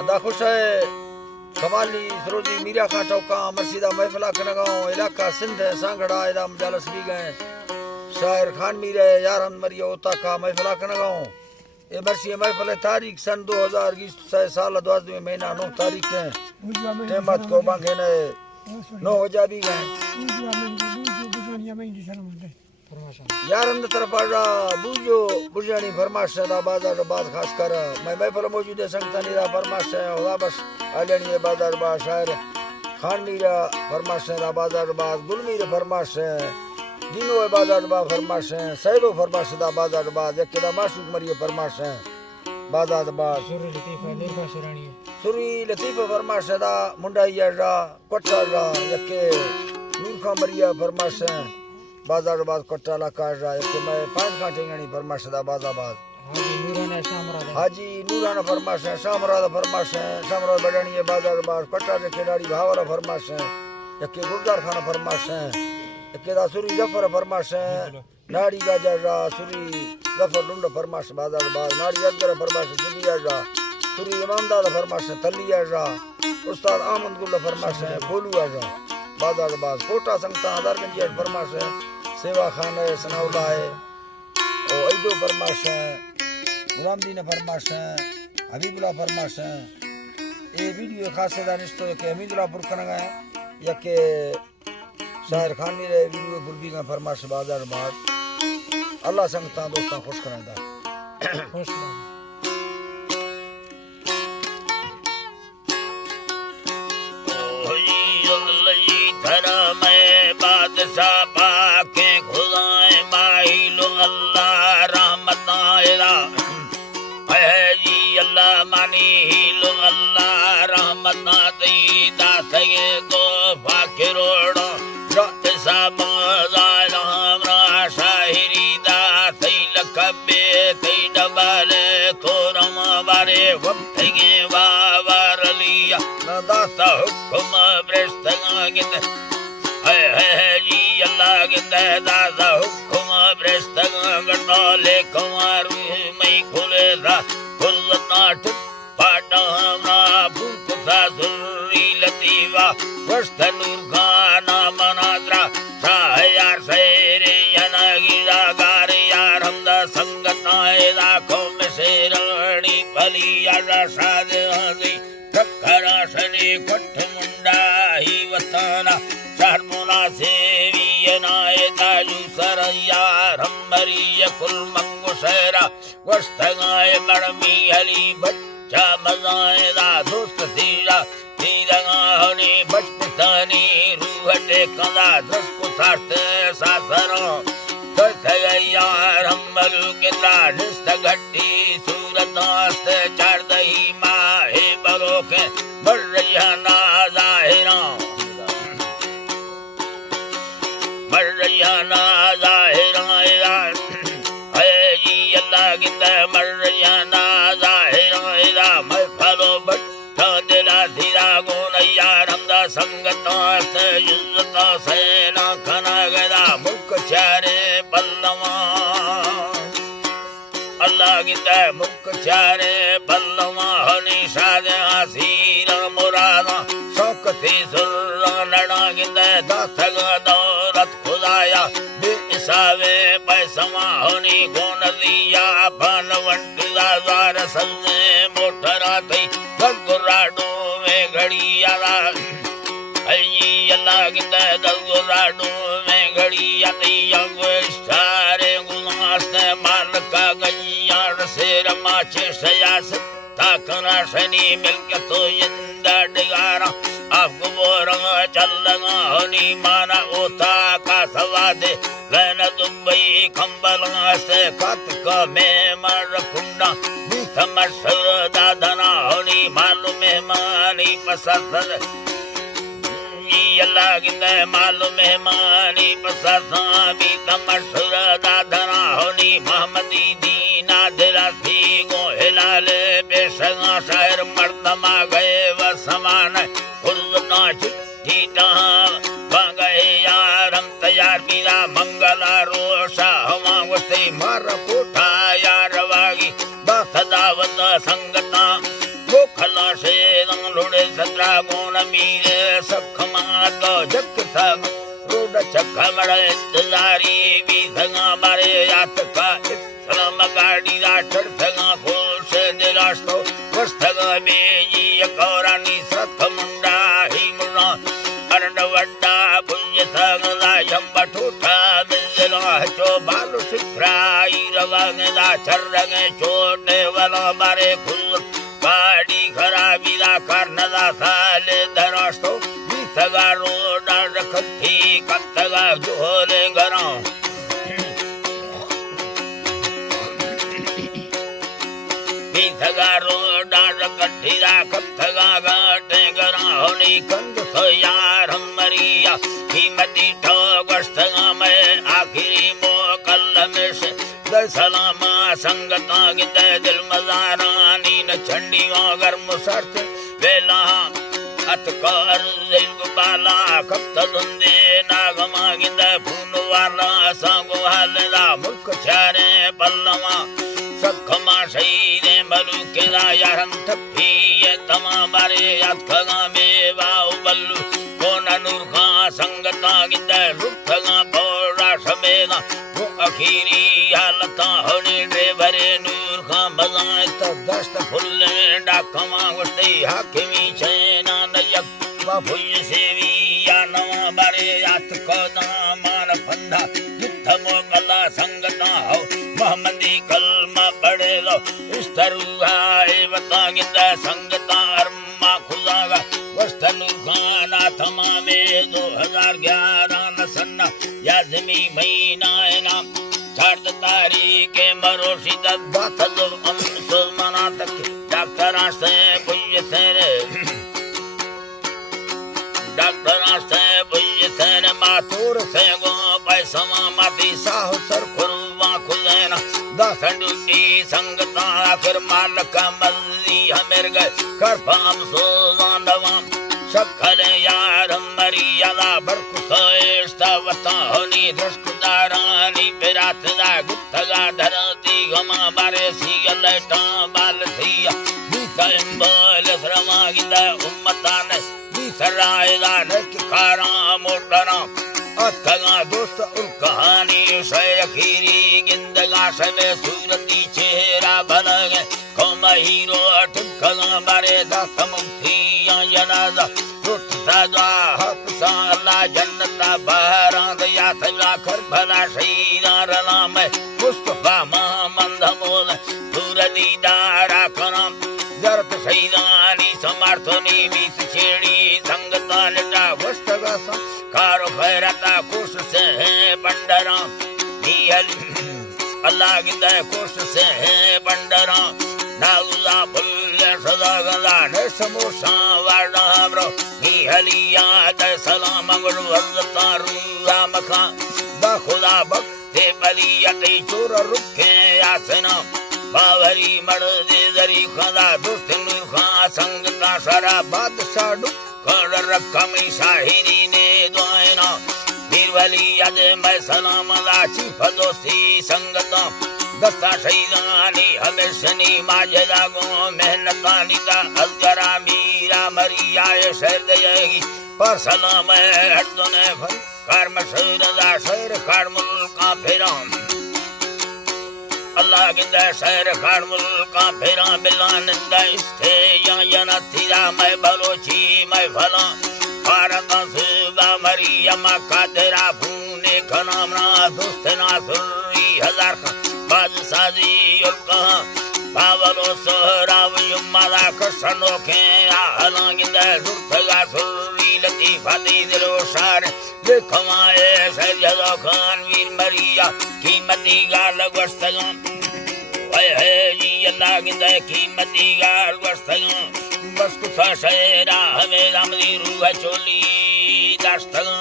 अदा खुश है कमाली सरोजी मीरा खां चौका मस्जिदा महफिला कनगांव इलाका सिंध सांगड़ा इला मजालस भी गए शायर खान मीरा यार हम मरिया ओता का महफिला कनगांव ए मर्सी महफिल तारीख सन 2020 साल 12 महीना 9 तारीख है टेमत को बांगे ने 9 वजा भी गए यार हम तरफ आजा बूझो बुझानी फरमाश दा बाजार बात खास कर मैं महफिल मौजूद है संगतनी दा फरमाश है होला बस आलनी बाजार बा शायर खान मीरा फरमाश दा बाजार बात गुलमीर फरमाश है दिनो बाजार बा फरमाश है साहिब फरमाश दा बाजार बात एकदा माशूक मरिए फरमाश है बाजार बा सुरी लतीफा फरमाश दा मुंडाई जा कोटा जा यके नूर खां मरिया फरमाश है बाजार बात कोटा ला काजा एक मैं पांच खां टेंगणी फरमाश दा बाजाबाद हाजी नूराना फरमाश है शामराद फरमाश है शामराद बडणी बाजार बात कोटा के खिलाड़ी भावरा फरमाश है यके गुलजार खान फरमाश है यके सुरी जफर फरमाश है नाड़ी गाजा जा सुरी जफर लुंड फरमाश बाजार बात नाड़ी अजगर फरमाश जिबिया जा सुरी इमामदार फरमाश तलिया जा उस्ताद आमद गुल फरमाश है बोलुआ जा बाजार बात कोटा संगता हजारगंज फरमाश है सेवा खान है सनाउल्ला है और ऐदो फरमाश है गुलामदीन फरमाश है हबीबुल्ला फरमाश है ये वीडियो खासे दानिस्तो के हमीदुल्ला पुरकन है या के शायर खान मेरे वीडियो बुरबी का फरमाश बाजार बात अल्लाह संगता दोस्तां खुश करांदा खुश हुक्म ब्रस्तगागिंद है जी अल्लाह गिंद दादा हुक्म ब्रस्तगागनो ले कुमारू मई खुले दा कुलनाट पाडा ना भूखा सुरी लतीवा वस्तनूर खाना मनाद्रा शाहयार सेरे यनागिरा गार यार हमदा संगताए दा कौम शेरणी भली यारा साद हजी खरा सने कोठ मुंडा ही वताना शर्मुना सेवी नाए ताजू सरया रमरिया कुल मंगुशरा वस्तगाए मरमी अली बच्चा मजाए दा दोस्त तीरा तीरगाने बचपतानी रूहटे कला दस को साथ सासरो कथया रमलु के लाडस्त घट्टी सूरदास्त चार दही माहे बरोके मर्रियाना जाहिरा मर्रियाना जाहिरा है जी अल्लाह गिंद मर्रियाना जाहिरा मैं फलो बट्टा दिला धीरा गोनैया रमदा संगतास्त युद्धता सेना खना गदा मुल्क चारे पल्लवा अल्लाह गिंद मुल्क चारे पल्लवा हनी शादे हसीरा मुरादा शौकती सुर्रा लड़ा गिंद दाथग दौलत खुदाया बेइसावे पैसमा हनी गोन दिया फन वंडा जार सल्ले मोटरा थई गगुराडो में घड़ी आला अल्लाह गिंद गगुराडो में घड़ी आती यंगो सारे गुनास्त मालका गैया शेर माचे सयास ताकना शनि मिलके तो इंदा डिगारा आपको बोरंग चलगा होनी माना ओता का सवादे लेना दुबई खंबलगा से कत का में मर कुंडा समशर दादना होनी मालूम मेहमानी पसंद अल्लाह गिंद मालूम मेहमानी पसंद भी तमशर दादना होनी मोहम्मदी दीना दिला थी गो हिलाले बेशगा शायर मर्दमा गए व समान खुलना चिट्ठी जहां गए यार हम तैयार किया मंगला रोशा हवा वसे मार कोठा यार वागी बसदावत संगता गोखल सदा से लुड़े सत्रा गुण मीरे सखमा तो जग सग रोड चखमड़ इंतजारी भी सगा मारे यात का इस्लाम गाड़ी दा चढ़ सगा खुश दिलास्तो वस्तगा बेजी कौरानी सत मुंडा ही मुना अरड वड्डा पुंज सगदा यंब ठूठा मिलना चो बालू सिखराई रवागदा चर्रगे छोटे वाला मारे खुल गाड़ी खराबी दा करनदा साले दरास्तो सगा रोड रखती कत्तगा जोले गरां सगा रोड रखती दा कत्तगा गाटे गरां होनी कंद सो यार हमरिया कीमती ठोगस्तगा में आखिरी मोकल में से सलामा संगता गिंदे दिल मजारानी न चंडी वागर मुसरत वेला अतकार दिलगुबाला कप्त दुंदे नागमा गिंदे फून वाला सांगो हालदा मुल्क चारे पल्लवा सखमा शहीदे मलुके दा यारन थप्पी ये तमामारे अतखगा में वाउ बल्लु कोना नूर खां संगता गिंदे रुखगा पौड़ा समेदा वो अखीरी हालता होने ड्रेवरे नूर खां बजाए तो दस्त फुल्ले डाकमा गुस्ते हाकिमी चैना नयक वाफुय सेवी या नवा बारे यात कोदा मान फंदा युद्ध मोगला संगता हो मोहम्मदी कलमा पढ़े लो इस तरुहा एवता गिंदा संगता अरमा खुदागा वस्तनु खाना थमा में 2011 नसन्ना याजमी महीना ना चार्द तारीख के मरोशी दत्त दो अमसो मना तक डॉक्टर से बुझ से डॉक्टर से बुझ से मातूर से गो पैसा माती साहु सर खुरवा खुलेना दसंडुटी संगता फिर मालक मल्ली हमेर गए कर पाम सो जांडवा शक्ल यार मरियादा बरकुता वता होनी दृष्टदारानी बिरात दा गुप्तगा धरती गमा बारे सीगल टा बाल थिया बीसंबल श्रमा गिंदा उम्मता ने बीसराय दा नक खारा मोटना अतगा दोस्त उन कहानी शय खीरी गिंदगा समय सूरती चेहरा बनगे कम हीरो ठुकगा बारे दा समुथी जनाजा टूट सदा हक साला जन्नता बहरांद या सजा कर भला शहीदा रला में मुस्तफा मोहम्मद मोल दूर दीदारा करम जरत शहीदानी समर्थनी बीस छेड़ी संगता नटा वस्तगा कारो खैरता कुश से है बंडरा नियल अल्लाह गिंदा कुश से है बंडरा नाउला बुल्ले सदा गला ने समोसा वाडा ब्रो निहलिया दे सलाम गुरु वज़ता रुआ मखा दा खुदा बख्ते बलियते चोर रुखे यासना बावरी मड़ दे दरी खदा दोस्त नूर खां संगता सारा बादशाह डुक कर रकमी शाहिरी ने दुआना निर्वली याद मैं सलाम लाची फदोसी संगता दस्ता शहीदानी हमेशनी माजदा गो मेहनतानी दा अजरा मीरा मरिया शहर दयगी पर सलाम हरदने फल कर्म शहरदा शहर खाड़ मुल्का फिरा अल्लाह गिंदा शहर खाड़ मुल्का फिरा बिलानंदा इस्ते या नथीरा मैं बलोची मैं फला भारत सुबा मरियम कादरा भूने खनामना दोस्तना सुरी हजार बादशाही और कहा बावलो सोहराव युम्मादा कसनो के आहलांगिंदा सुरतगा सुरी लतीफा दी दिलो शार देखमाए सैयदा खान वीर मरिया कीमती गाल वस्तगा वह है जी अल्लाह गिंदा कीमती गाल वस्तगा बस कुछ शेरा हमें रामदी रूह चोली दस्तगा